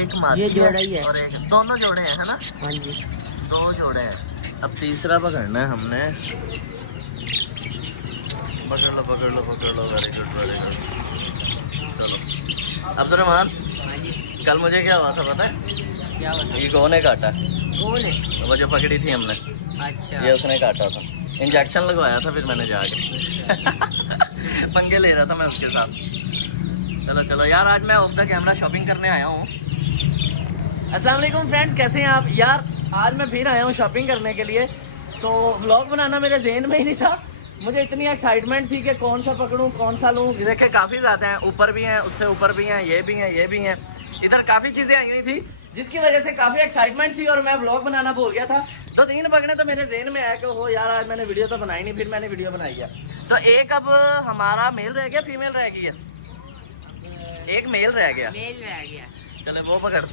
एक मादी ये जोड़ा ही है और एक, दोनों जोड़े हैं, है ना? हाँ जी। 2 जोड़े हैं। अब तीसरा पकड़ना है हमने। पकड़ लो पकड़ लो पकड़ लो, वेरी गुड वेरी गुड। चलो अब्दुर्रहमान, हाँ जी। कल मुझे क्या हुआ था पता है? क्या बता? ये कौन है काटा? कौन है? वो जो पकड़ी थी हमने, अच्छा। ये उसने काटा था। इंजेक्शन लगवाया था फिर मैंने जाके। पंगे ले रहा था मैं उसके साथ। चलो चलो यार, आज मैं ऑफ द कैमरा शॉपिंग करने आया हूँ। अस्सलाम वालेकुम फ्रेंड्स, कैसे हैं आप? यार आज मैं फिर आया हूँ शॉपिंग करने के लिए। तो व्लॉग बनाना मेरे जहन में ही नहीं था। मुझे इतनी एक्साइटमेंट थी कि कौन सा पकड़ूं कौन सा लूं। देखे काफ़ी ज़्यादा हैं, ऊपर भी हैं, उससे ऊपर भी हैं, ये भी हैं, ये भी हैं। इधर काफ़ी चीज़ें आई हुई थी जिसकी वजह से काफ़ी एक्साइटमेंट थी और मैं व्लॉग बनाना भूल गया था। 2-3 पकड़े तो मेरे जहन में आया कि हो यार आज मैंने वीडियो तो बनाई नहीं, फिर मैंने वीडियो बनाई है। तो एक अब हमारा मेल रह गया, फीमेल रह गई है? एक मेल रह गया। मेल में आ गया। चलो वो पकड़ते